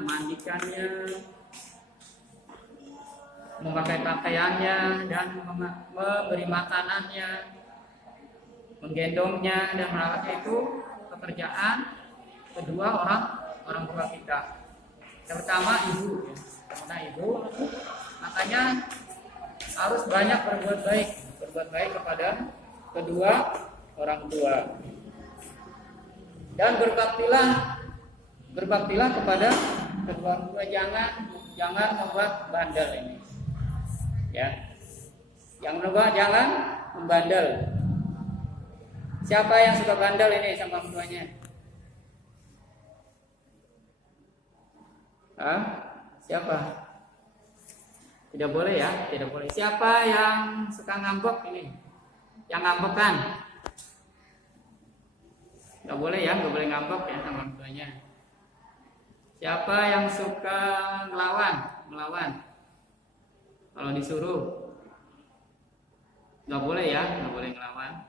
memandikannya, memakai pakaiannya, dan memberi makanannya, menggendongnya dan merawatnya. Itu pekerjaan kedua orang tua kita, terutama ibu ya. Karena ibu, makanya harus banyak berbuat baik kepada kedua orang tua, dan berbaktilah kepada kedua orang tua. Jangan membuat bandel ini ya, jangan membandel. Siapa yang suka bandel ini sama orang tuanya? Siapa? Tidak boleh ya, tidak boleh. Siapa yang suka ngambek ini? Yang ngambekan? Tidak boleh ya, nggak boleh ngambek ya sama orang tuanya. Siapa yang suka melawan? Kalau disuruh, nggak boleh ya, nggak boleh ngelawan.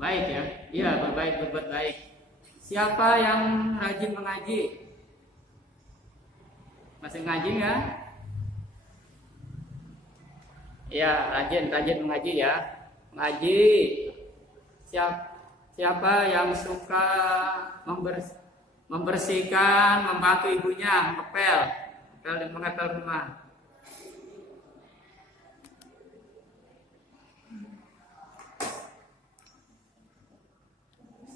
Baik ya, iya berbuat baik. Siapa yang rajin mengaji? Masih ngaji nggak? Ya, rajin mengaji ya. Mengaji. Siapa yang suka membersihkan, membantu ibunya, mengepel rumah?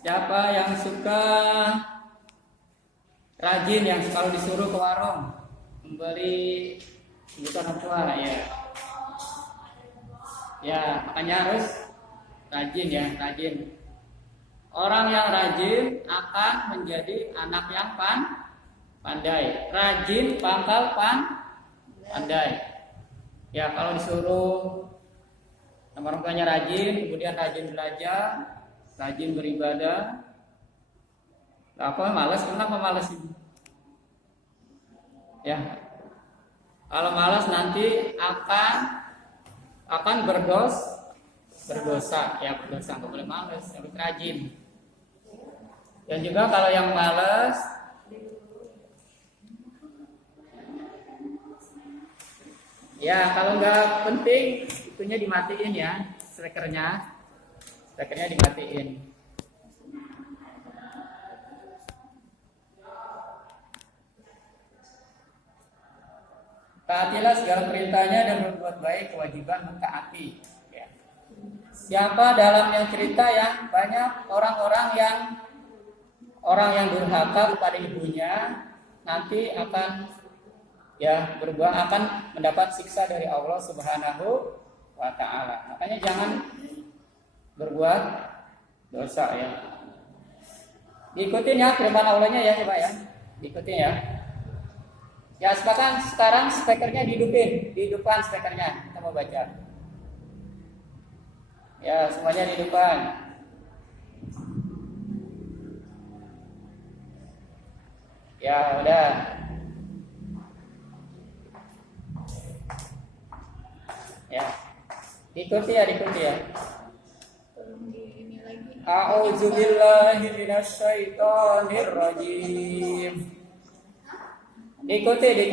Siapa yang suka rajin, yang kalau disuruh ke warung membeli kebutuhan orang tua ya? Ya, makanya harus rajin ya, rajin. Orang yang rajin akan menjadi anak yang pandai. Rajin pangkal pandai. Ya, kalau disuruh sama orang tuanya rajin, kemudian rajin belajar, rajin beribadah. Apa malas? Kenapa malas ini? Ya, kalau malas nanti akan berdosa. Ya, berdosa, nggak boleh malas, harus rajin. Dan juga kalau yang malas, ya kalau nggak penting, itunya dimatiin ya, strikernya dimatiin. Taatilah segala perintahnya dan berbuat baik, kewajiban mentaati. Ya. Siapa dalam yang cerita yang banyak orang yang durhaka kepada ibunya nanti akan mendapat siksa dari Allah Subhanahu wa ta'ala. Makanya jangan berbuat dosa ya. Diikutin ya firman Allahnya ya, coba ya. Diikutin ya. Ya, sekarang speakernya dihidupkan speakernya. Kita mau baca. Ya, semuanya dihidupkan. Ya, udah. Ya. Diikuti ya. A'udzubillahi minasyaitonir rajim. Diikuti.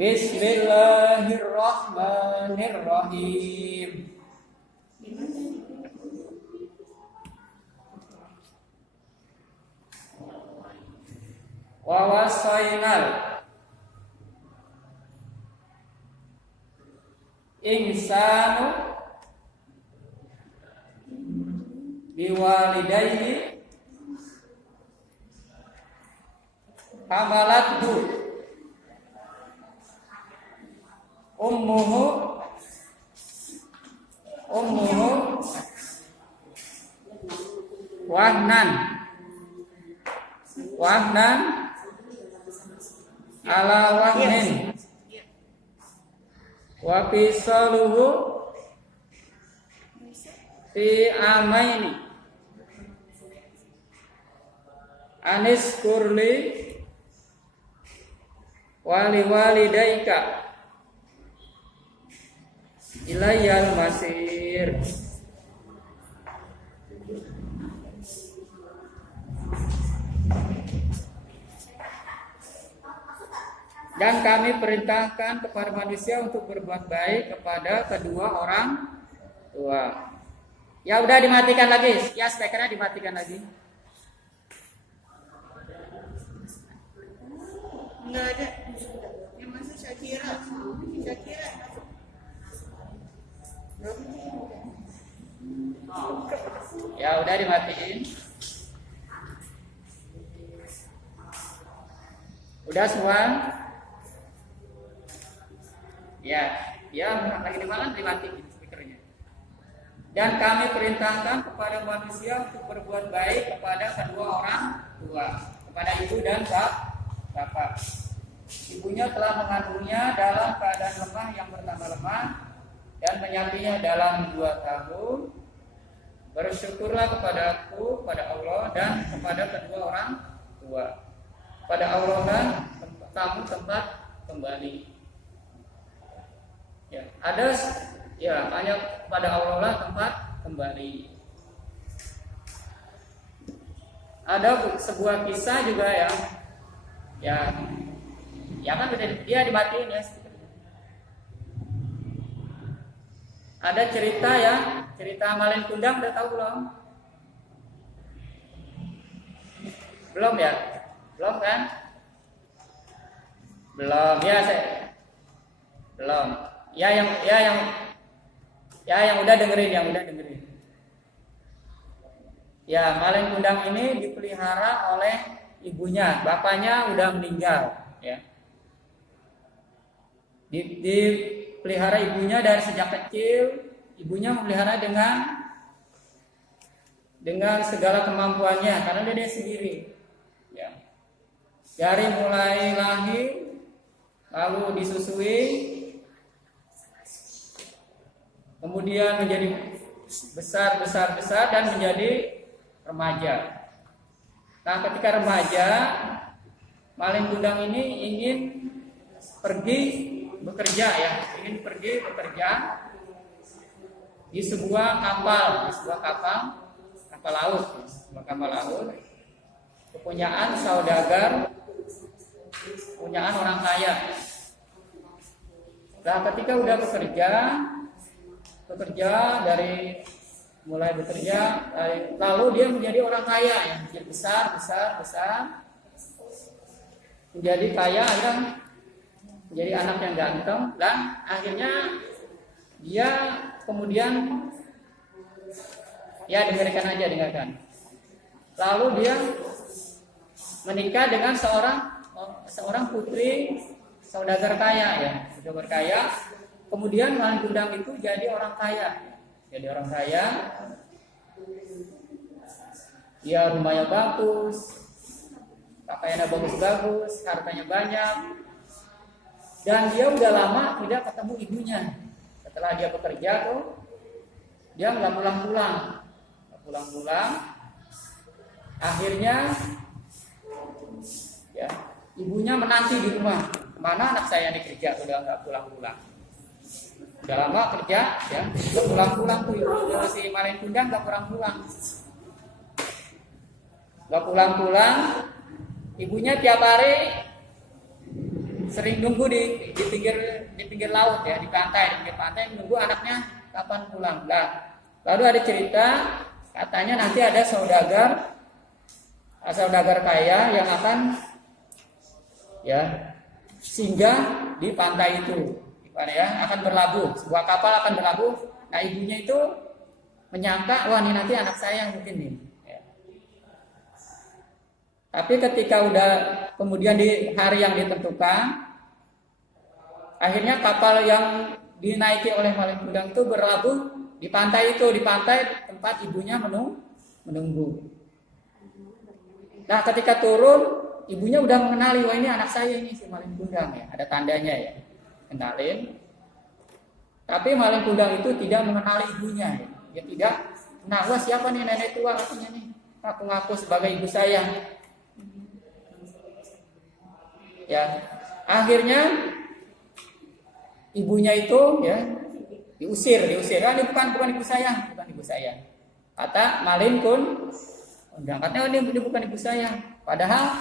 Bismillahirrahmanirrahim. Wa wasainal insanu biwalidayhi hamalathu ummuhu wahnan ala wahnin wa fisaluhu fi amaini anis kurli wali walidaika Ilaiyal masir. Dan kami perintahkan kepada manusia untuk berbuat baik kepada kedua orang tua. Ya udah dimatikan lagi. Ya speakernya dimatikan lagi. Enggak ada. Yang masuk Syakira. Syakira masuk. Ya udah dimatiin. Udah semua? Ya lagi di mana dimatiin speakernya. Dan kami perintahkan kepada manusia untuk berbuat baik kepada kedua orang tua, kepada ibu dan bapak. Ibunya telah mengandungnya dalam keadaan lemah yang pertama lemah dan menyambinya dalam 2 tahun. Bersyukurlah kepadaku, pada Allah dan kepada kedua orang tua. Pada Allah lah kamu tempat kembali. Ya, ada ya hanya pada Allah lah tempat kembali. Ada sebuah kisah juga ya kan dia dimatiin ya. Ada cerita Malin Kundang, udah tahu belum? Belum ya? Belum kan? Belum ya belum. Yang udah dengerin. Ya, Malin Kundang ini dipelihara oleh ibunya, bapaknya udah meninggal ya. Dipelihara ibunya dari sejak kecil, ibunya memelihara dengan segala kemampuannya karena dia sendiri. Ya. Dari mulai lahir lalu disusui, kemudian menjadi besar dan menjadi remaja. Nah, ketika remaja, Malin Kundang ini ingin pergi bekerja di sebuah kapal laut, kepunyaan saudagar, kepunyaan orang kaya. Nah, ketika udah bekerja lalu dia menjadi orang kaya yang menjadi besar, menjadi kaya, menjadi anak yang ganteng, dan akhirnya dia kemudian dengarkan. Lalu dia menikah dengan seorang putri saudagar kaya. Kemudian Malin Kundang itu jadi orang kaya. Dia rumahnya bagus, pakaiannya bagus, hartanya banyak. Dan dia udah lama tidak ketemu ibunya. Setelah dia bekerja dia nggak pulang-pulang. Akhirnya ya, ibunya menanti di rumah. Mana anak saya ini kerja udah nggak pulang-pulang. Udah lama kerja ya, nggak pulang-pulang tuh. Si Malin Kundang nggak pulang-pulang. Ibunya tiap hari sering nunggu di pinggir laut ya, di pinggir pantai nunggu anaknya kapan pulang. Nah, lalu ada cerita katanya nanti ada saudagar kaya yang akan singgah di pantai itu, akan berlabuh, sebuah kapal akan berlabuh. Nah, ibunya itu menyangka, wah ini nanti anak saya yang mungkin nih. Tapi ketika udah kemudian di hari yang ditentukan, akhirnya kapal yang dinaiki oleh Malin Kundang itu berlabuh di pantai tempat ibunya menunggu. Nah, ketika turun, ibunya udah mengenali, wah ini anak saya ini si Malin Kundang ya, ada tandanya ya, kenalin. Tapi Malin Kundang itu tidak mengenali ibunya, dia tidak. Nah, wah siapa nih nenek tua katanya nih, ngaku sebagai ibu saya. Ya, akhirnya ibunya itu diusir. Ah, ini bukan ibu saya, Kata Malin pun katanya ini bukan ibu saya. Padahal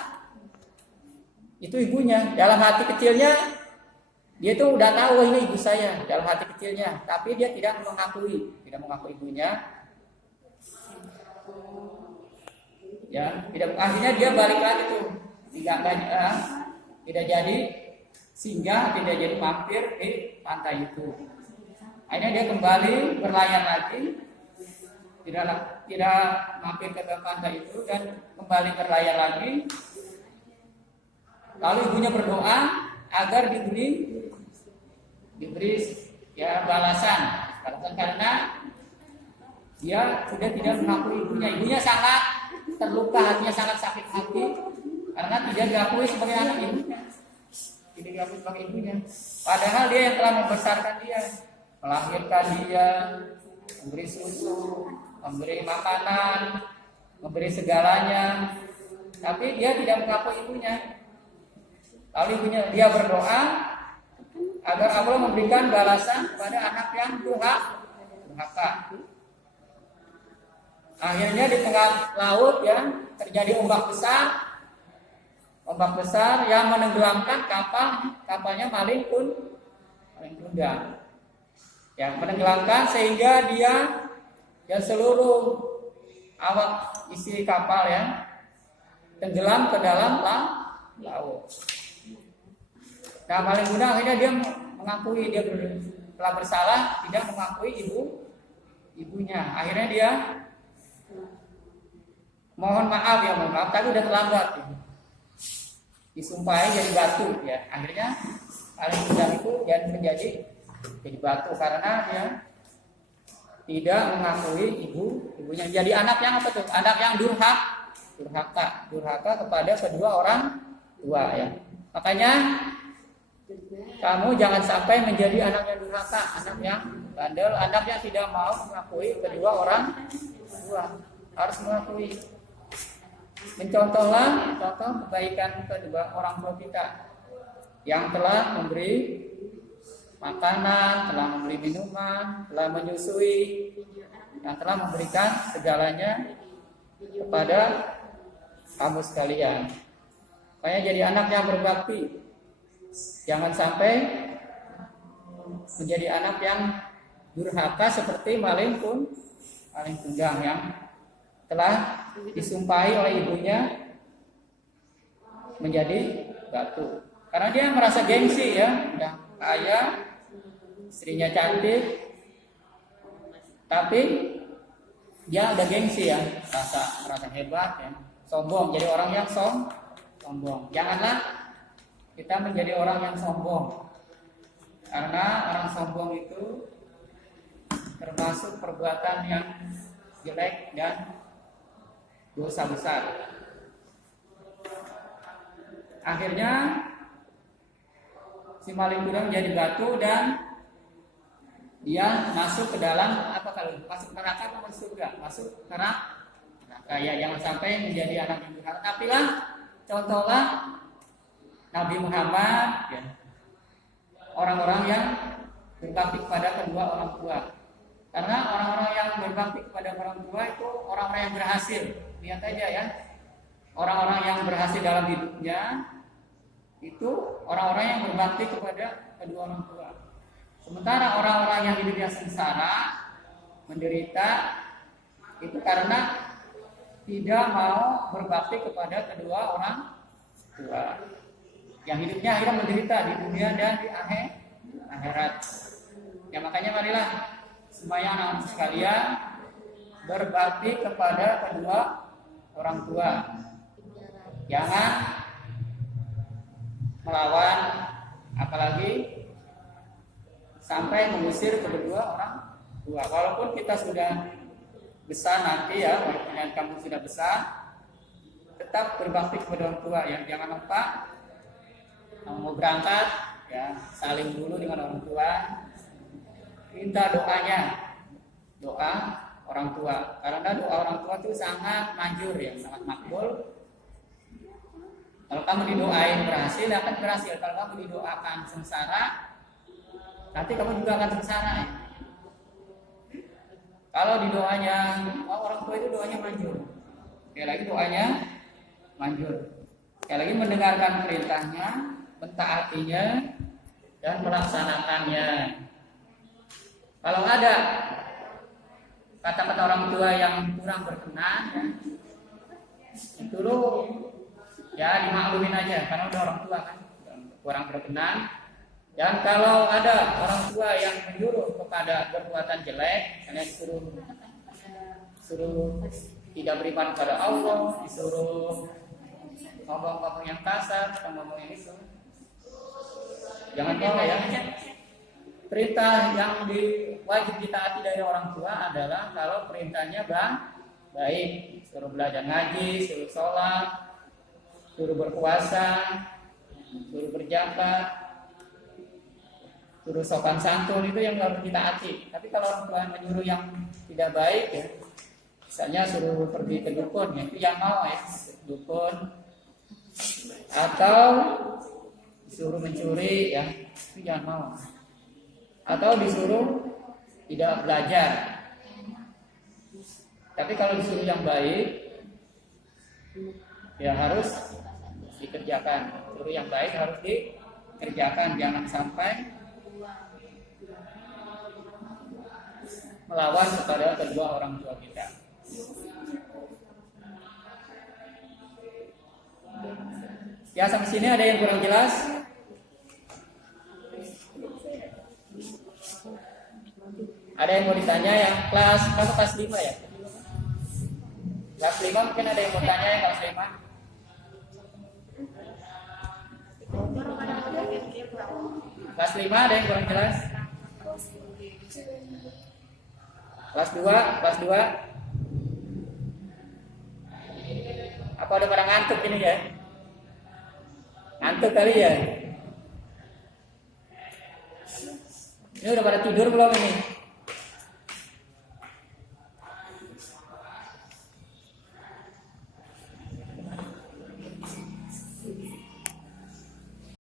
itu ibunya. Dalam hati kecilnya dia tuh udah tahu ini ibu saya dalam hati kecilnya, tapi dia tidak mengakui ibunya. Ya, akhirnya dia balik lagi tuh. Tidak jadi singgah, tidak jadi mampir di pantai itu. Akhirnya dia kembali berlayar lagi, tidak mampir ke pantai itu dan kembali berlayar lagi. Lalu ibunya berdoa agar diberi ya balasan karena dia sudah tidak mengakui ibunya. Ibunya sangat terluka, hatinya sangat sakit hati karena tidak diakui sebagai anak ibunya. Tidak diakui sebagai ibunya. Padahal dia yang telah membesarkan dia, melahirkan dia, memberi susu, memberi makanan, memberi segalanya. Tapi dia tidak mengakui ibunya. Lalu dia berdoa agar Allah memberikan balasan kepada anak yang durhaka. Akhirnya di tengah laut ya terjadi ombak besar yang menenggelamkan kapalnya Malin Kundang. Ya, menenggelamkan sehingga dia seluruh awak isi kapal ya tenggelam ke dalam laut. Nah, Malin Kundang akhirnya dia mengakui dia telah bersalah, tidak mengakui ibunya. Akhirnya dia mohon maaf, tapi udah terlambat. Ya. Disumpahi jadi batu ya. Akhirnya Malin Kundang itu menjadi batu karena dia tidak mengakui ibunya. Jadi anak yang apa tuh? Anak yang durhaka kepada kedua orang tua ya. Makanya kamu jangan sampai menjadi anak yang durhaka, anak yang bandel, anak yang tidak mau mengakui kedua orang tua. Harus mengakui. Contoh kebaikan kedua orang tua kita yang telah memberi makanan, telah memberi minuman, telah menyusui, yang telah memberikan segalanya kepada kamu sekalian. Makanya jadi anak yang berbakti. Jangan sampai menjadi anak yang durhaka seperti Malin Kundang yang telah disumpahi oleh ibunya menjadi batu. Karena dia merasa gengsi ya, udah kaya, istrinya cantik, tapi dia udah gengsi ya, merasa hebat ya, sombong. Jadi orang yang sombong. Janganlah kita menjadi orang yang sombong. Karena orang sombong itu termasuk perbuatan yang jelek dan dosa besar. Akhirnya si Malin Kundang jadi batu dan dia masuk ke dalam masuk neraka atau masuk surga? Masuk neraka. Ya, jangan sampai menjadi anak yang durhaka. Tapi contohlah Nabi Muhammad ya. Orang-orang yang berbakti kepada kedua orang tua. Karena orang-orang yang berbakti kepada orang tua itu orang-orang yang berhasil. Lihat aja ya. Orang-orang yang berhasil dalam hidupnya itu orang-orang yang berbakti kepada kedua orang tua. Sementara orang-orang yang hidupnya sengsara, menderita, itu karena tidak mau berbakti kepada kedua orang tua. Yang hidupnya akhirnya menderita di dunia dan di akhirat. Ya makanya marilah semuanya anak sekalian berbakti kepada kedua orang tua. Jangan melawan, apalagi sampai mengusir kedua orang tua. Walaupun kita sudah besar nanti ya, walaupun kamu sudah besar, tetap berbakti kepada orang tua ya. Jangan lupa mau berangkat ya, saling dulu dengan orang tua, minta doa orang tua, karena doa orang tua itu sangat manjur ya, sangat makbul. Kalau kamu didoain berhasil, akan berhasil. Kalau kamu didoakan sengsara, nanti kamu juga akan sengsara ya. Kalau di doanya orang tua itu doanya manjur. Sekali lagi doanya manjur. Sekali lagi mendengarkan perintahnya, mentaatinya, dan melaksanakannya. Kalau ada kata-kata orang tua yang kurang berkenan, ya, itu lo ya dimaklumin aja karena udah orang tua kan kurang berkenan. Dan kalau ada orang tua yang menyuruh kepada perbuatan jelek, kalian disuruh tidak beriman kepada Allah, disuruh ngomong-ngomong yang kasar, ngomong yang itu, jangan mau ya. Perintah yang wajib ditaati dari orang tua adalah kalau perintahnya baik, suruh belajar ngaji, suruh sholat, suruh berpuasa, suruh berzakat, suruh sopan santun, itu yang harus ditaati. Tapi kalau orang tua menyuruh yang tidak baik ya, misalnya suruh pergi ke dukun, ya, itu yang mau ya, dukun, atau disuruh mencuri ya, itu jangan mau. Atau disuruh tidak belajar. Tapi kalau disuruh yang baik ya harus dikerjakan. Suruh yang baik harus dikerjakan, jangan sampai melawan kepada kedua orang tua kita. Ya, sampai sini ada yang kurang jelas? Ada yang mau ditanya ya? Kamu kelas 5 ya? Kelas 5 mungkin ada yang mau tanya yang kelas 5? Kelas 5 ada yang kurang jelas? Kelas 2? Apa udah pada ngantuk ini ya? Ngantuk kali ya? Ini udah pada tidur belum ini?